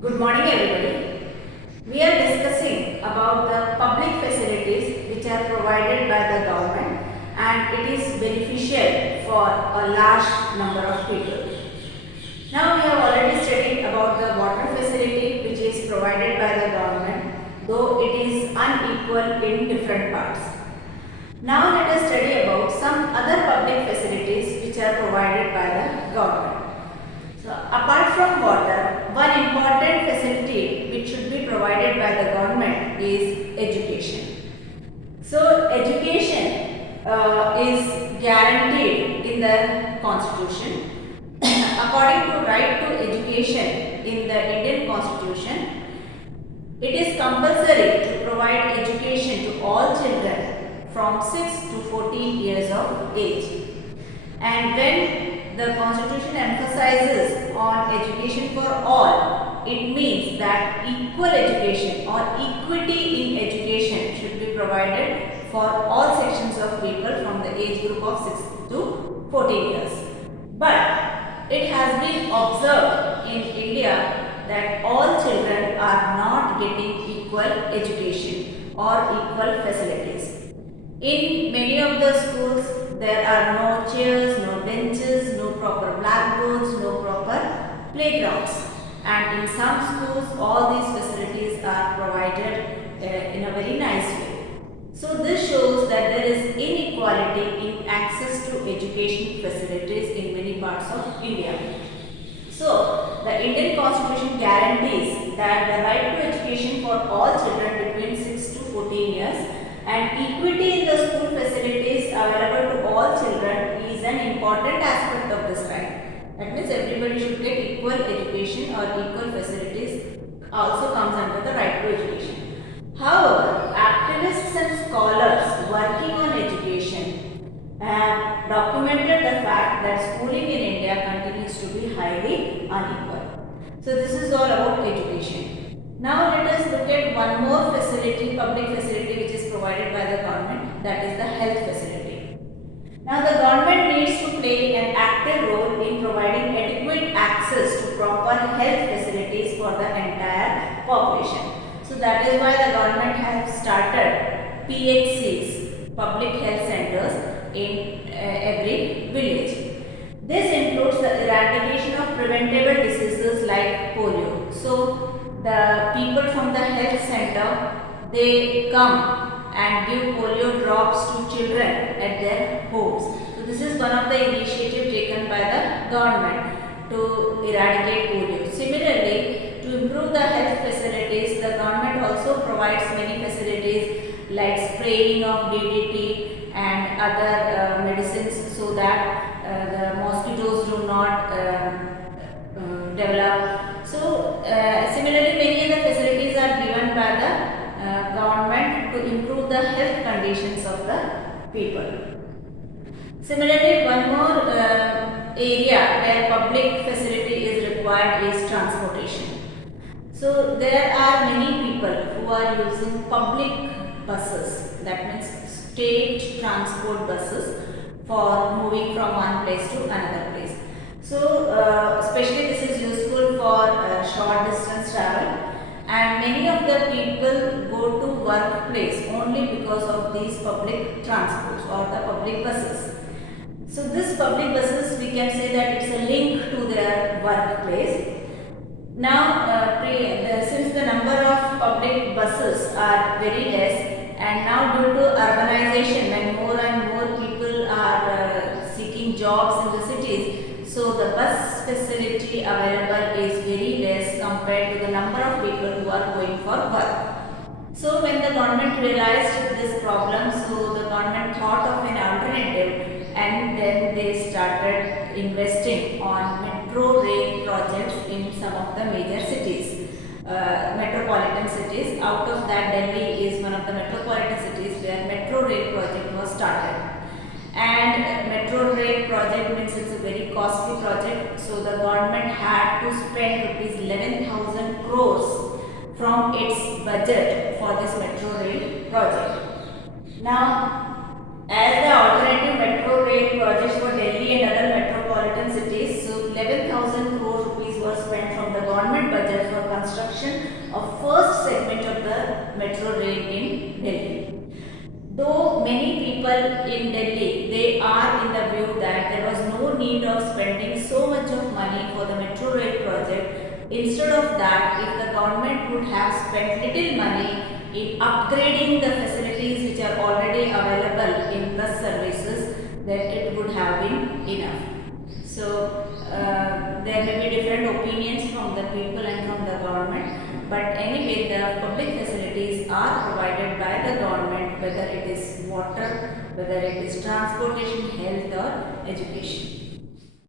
Good morning everybody. We are discussing about the public facilities which are provided by the government and it is beneficial for a large number of people. Now we have already studied about the water facility which is provided by the government, though it is unequal in different parts. Now let us study about some other public facilities which are provided by the government. So, apart from water, one important facility which should be provided by the government is education. So, education is guaranteed in the constitution. According to right to education in the Indian constitution, it is compulsory to provide education to all children from 6 to 14 years of age. And when the constitution emphasizes on education for all, it means that equal education or equity in education should be provided for all sections of people from the age group of 6 to 14 years. But it has been observed in India that all children are not getting equal education or equal facilities. In many of the schools, there are no chairs, no benches, no proper blackboards, no proper playgrounds. And in some schools, all these facilities are provided in a very nice way. So this shows that there is inequality in access to education facilities in many parts of India. So, the Indian Constitution guarantees that the right to education for all children between 6 to 14 years and equity in the school facilities available to all children is an important aspect of this right. That means everybody should get equal education or equal facilities also comes under the right to education. However, activists and scholars working on education have documented the fact that schooling in India continues to be highly unequal. So this is all about education. Now let us look at one more facility, public facility which is provided by the government, that is the health facility. Now the government needs to play an active role in providing adequate access to proper health facilities for the entire population. So that is why the government has started PHCs, public health centers in every village. This includes the eradication of preventable diseases like polio. So the people from the health center, they come and give polio drops to children at their homes. So this is one of the initiatives taken by the government to eradicate polio. Similarly, to improve the health facilities, the government also provides many facilities like spraying of DDT and other medicines so that the mosquitoes do not develop. So, similarly, many other facilities are given by the government to improve the health conditions of the people. Similarly, one more area where public facility is required is transportation. So, there are many people who are using public buses, that means state transport buses for moving from one place to another place. So, especially this is useful for short distance travel, and many of the people go to workplace only because of these public transports or the public buses. So, this public buses, we can say that it's a link to their workplace. Now, since the number of public buses are very less, and now due to urbanization, when more and more people are seeking jobs in the cities, so the bus facility available is very less compared to the number of people who are going for work. So when the government realized this problem, so the government thought of an alternative and then they started investing on metro rail projects in some of the major cities, metropolitan cities. Out of that, Delhi is one of the metropolitan cities where metro rail project was started. And metro rail project means it's a very costly project, so the government had to spend rupees 11,000 crores from its budget for this metro rail project. Now, as the alternative metro rail projects for Delhi and other metropolitan cities, so 11,000 crore rupees were spent from the government budget many people in Delhi, they are in the view that there was no need of spending so much of money for the metro rail project. Instead of that, if the government would have spent little money in upgrading the facilities which are already available in bus services, then it would have been enough. So there may be different opinions from the people and from the government, but anyway the public facilities are provided by the government, whether it is water, whether it is transportation, health or education.